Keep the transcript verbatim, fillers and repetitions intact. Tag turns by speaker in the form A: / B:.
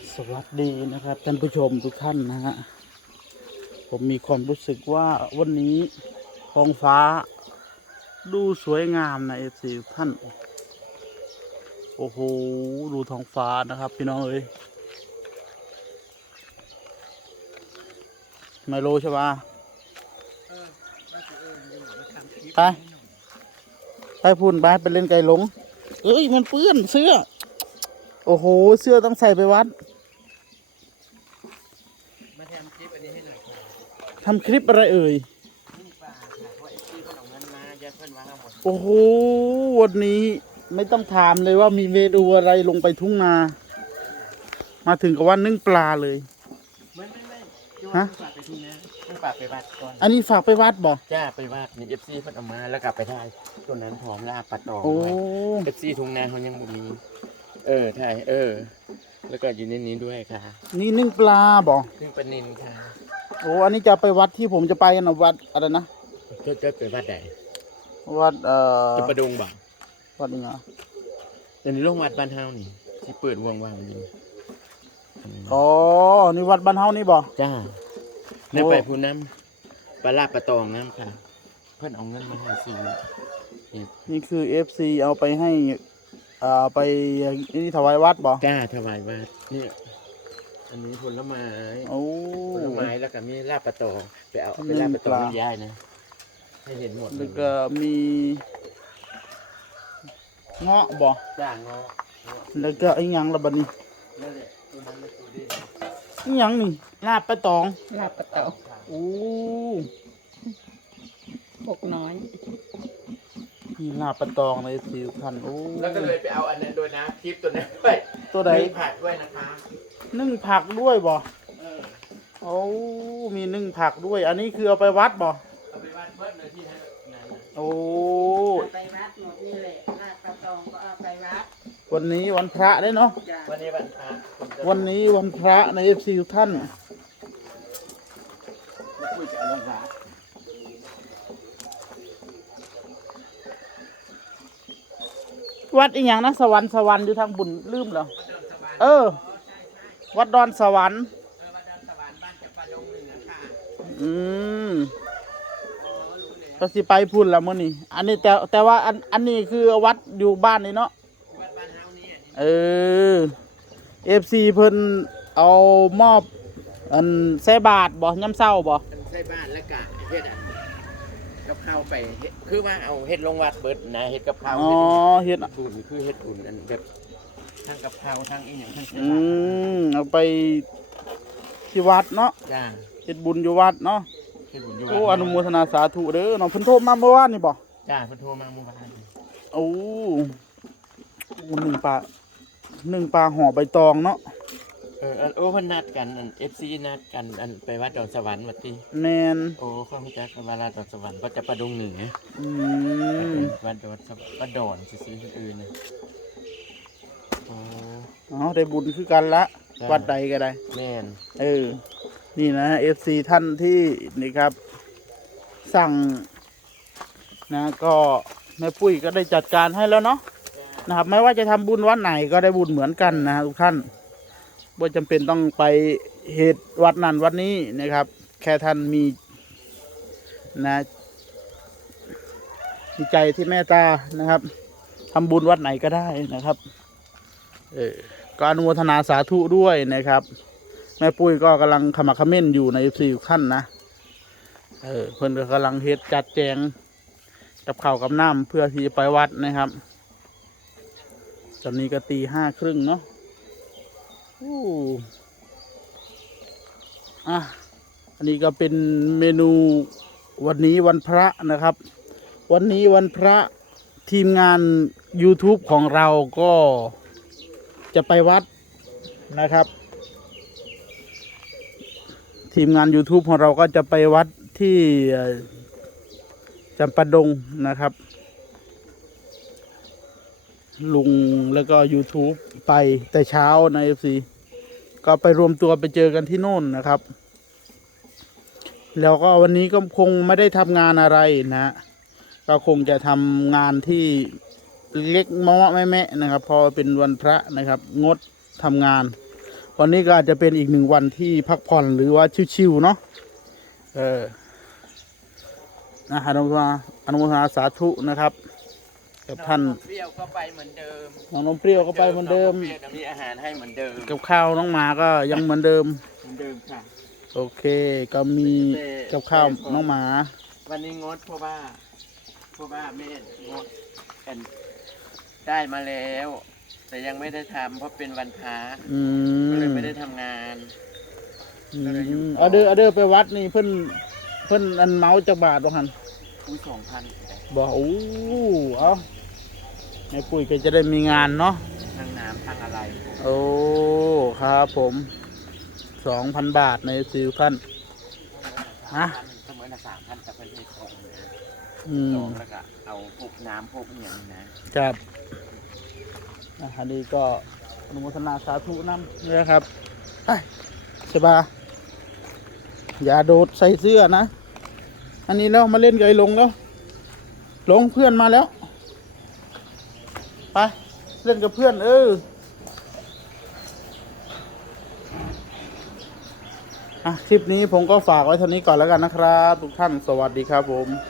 A: สวัสดีนะครับท่านผู้ชมทุกท่านนะฮะผมมีความรู้สึกว่าวันนี้ท้องฟ้าดูสวยงามนะเอฟซีท่านโอ้โหดูท้องฟ้านะครับพี่น้องเอ้ยไมโลใช่ปะไปไปพูนไปไปเล่นไก่หลงเอ้ยมันเปื้อนเสื้อโอ้โหเสื้อต้องใส่ไปวัด
B: มาทำคลิปอันนี้ให้หน่อยครับ
A: ทำคลิปอะไรเอ่ย
B: นี่ปลาค่ะเพราะไอ้ที่เขาเอาเงินมาจะเพิ่นว่าทั้งหมด
A: โอ้โหวันนี้ไม่ต้องถามเลยว่ามีเมนูอะไรลงไปทุ่งนามาถึงกับว่านึ่งปลาเลย
B: ไม่ไม่ไม่โยนปลาไปที่นะต้องปลาไปวัดก่อน
A: อันนี้ฝากไปวัดบ่
B: จ้าไปวัดนี่เอฟซีเพิ่นเอามาแล้วกลับไปได้ตัวนั้นหอมลาบปลาตอง
A: โอ้
B: ด้วยเอฟซีทุ่งนาเขายังบ่มีเออใช่เออแล้วก็อยู่ในนี้ด้วยค่ะ
A: นี่นึ่งปลาบ่
B: ซึ่งปลานิลค่ะ
A: โอ้อันนี้จะไปวัดที่ผมจะไปกันนะวัดอะไรนะ
B: จะจะไปวัดไหน
A: วัดเอ่อ
B: จะประดงบ่
A: วัดนี้เหรอ
B: เดี๋ยวนี้โรงวัดบ้านเฮานี่ที่เปิดว่างๆอยู่
A: อ๋อนี่วัดบ้านเฮานี่บ่
B: จ้าเนี่ยไปพูน้ำปลาลาบปลาตองน้ำค่ะเพื่อนเอาเงินมาให้ซื้อ
A: นี่คือ เอฟ ซี เอาไปให้อ่าไปนี่ถวายวัดบ่
B: จ้าถวายวัดนี่อันนี้ผลไม้
A: โอ้
B: ผลไม้แล้วก็มีลาบปลาตองไปเอาไปลาบปลาตองย้ายนะให้เห็นหมด
A: แล้วก็มีเงาะบ่
B: จ้าเงาะ
A: แล้วก็ไอ้ยังละบัดนี้
B: นั่นแหละตัวนั้นตัวนี้
A: ไอ้ยังนี่ลาบปลาตอง
C: ลาบปลาตอง
A: โอ้
C: พกน้อย
A: นี่ลาบปลาตองเลยสิวพันโอ้
B: แล้วก็เลยไปเอาอันนั้นด้วยนะคลิปตัวนั้นด้วย
A: ตัวไหน
B: ผัดด้วยนะคะ
A: นึ่งผักด้วยบ่
B: เออ
A: โอ้มีนึ่งผักด้วยอันนี้คือเอาไปวัดบ่
B: เอาไปวัดเพิ่มเลยที่นั่น
A: โอ้
C: ไปวัดหมดนี่แหละลาบปลาตองก็เอาไปวัด
A: วันนี้วันพระได้เนาะ
B: วันนี้วันพระ
A: วันนี้วันพระใน เอฟ ซี ทุกท่าน
B: คุยกับหลวงพ่อ
A: วัดอีหยังนะสวรรค์สวรรค์อยู่ทางบุญลืมเหรอเออวัดดอนสวรรค์อืมก็สิไปพุ่นแล้วมื้อนี้อันนี้แต่แต่ว่าอันอันนี้คือวัดอยู่บ้านนี่เนาะเออ เอฟ ซี เพิ่นเอามอบอันใส่บาทบ่ย่ำเศร้าบ่
B: ใส่บาทแล้วก็เฮ็ดอ่ะกับข้าวไปคือว่าเอาเฮ็ดลงวัดเบิดนะเฮ็ดกับข้าว
A: อ๋อเฮ็ด
B: บุญคือเฮ็ดบุญอันแบบทั้งกับข้าวทั้งอีหยังทั้ง
A: อืมเอาไปที่วัดเนาะ
B: จ้า
A: เฮ็ดบุญอยู่วัดเนาะ
B: เฮ็ดบุญอยู่วัด
A: โอ้อนุโมทนาสาธุเด้อน้องเพิ่นโทรมาเมื่อวานนี่บ่
B: จ้าเพิ่นโทรมาเมื่อวาน
A: โอ้หนึ่งปลาหนึ่งปลาห่อใบตองเนาะ
B: เออโอ้เพิ่นนัดกันอัน เอฟ ซี นัดกันอันไปวัดดอนสวรรค์วัดที่
A: แมน
B: โอ้ข้าพเจ้าก็ว่าวัดดอนสวรรค์ก็จะประดงเหนือ
A: อืม
B: วัดดอนวัดดอนซื่อๆอื่นๆนะโอ้
A: อ๋อได้บุญคือกันละวัดใดก็ได้
B: แม่น
A: เออนี่นะ เอฟ ซี ท่านที่นี่ครับสั่งนะก็แม่ปุ้ยก็ได้จัดการให้แล้วเนาะนะครับไม่ว่าจะทำบุญวัดไหนก็ได้บุญเหมือนกันนะทุกท่านไม่จำเป็นต้องไปเหตุวัดนั้นวัดนี้นะครับแค่ท่านมีนะมีใจที่เมตตานะครับทำบุญวัดไหนก็ได้นะครับเออก็อนุโมทนาสาธุด้วยนะครับแม่ปุ้ยก็กำลังขมักเขม้นอยู่ในสี่ขั้นนะเออเพื่อนก็กำลังเฮ็ดจัดแจงกับข้าวกับน้ำเพื่อที่จะไปวัดนะครับตอนนี้ก็ตีห้าครึ่งเนาะอู้อ่ะอันนี้ก็เป็นเมนูวันนี้วันพระนะครับวันนี้วันพระทีมงาน YouTube ของเราก็จะไปวัดนะครับทีมงาน YouTube ของเราก็จะไปวัดที่จำปาดงนะครับลุงแล้วก็ YouTube ไปแต่เช้าใน เอฟ ซี ก็ไปรวมตัวไปเจอกันที่โน่นนะครับ แล้วก็วันนี้ก็คงไม่ได้ทำงานอะไรนะก็คงจะทำงานที่เล็กๆม้อแม่ๆนะครับพอเป็นวันพระนะครับงดทำงาน เพวันนี้ก็อาจจะเป็นอีกหนึ่งวันที่พักผ่อนหรือว่าชิวๆเนาะเออนะอนุโมทนาอนุโมทนาสาธุนะครับกับท่าน
B: องเปรี้ยวก็ไปเหมือนเดิม
A: น้องนมเปรี้ยวก็ไปเหมือนเดิม
B: งปรี้ยวจะมีอาหารให้เหมือนเดิม
A: กับข้าวน้องหมาก็ยังเหมือนเดิม
B: เหมือนเดิมค่ะ
A: โอเคก็มีกับข้าวน้องหมา
B: วันนี้งดเพราะว่าเพราะว่าแม่งดแอนได้มาแล้ว แต่ยังไม่ได้ทำเพราะเป็นวันพระ
A: อื
B: ก็เลย
A: ม
B: ไม่ได้ทำงาน
A: อืมเอาเด้อเอาเด้อไปวัดนี่เพิ่นเพิ่นอันเมาจากบาทว่าหัน
B: อุ้ยสองพัน
A: บอกโอ้เอาในปุ๋ยก็จะได้มีงานเนาะ
B: ทั้งน้ำทั้งอะไร
A: โอ้ครับผมสองพันบาทในสิวขั้น ฮะ
B: เสมอละสามพันแต่เป็นเทของนะ
A: อืม
B: สองแล้วก็เอาพวกน้ำพวกอหย่างนี้นะครับ
A: อ่ะอันนี้ก็อนุโมทนาสาธุน้ำนี่นะครับไปสบายอย่าโดดใส่เสื้อนะ อันนี้แล้วมาเล่นกับไอ้หลงแล้วหลงเพื่อนมาแล้ว ไป เล่นกับเพื่อนเอออ่ะคลิปนี้ผมก็ฝากไว้เท่านี้ก่อนแล้วกันนะครับ ทุกท่านสวัสดีครับผม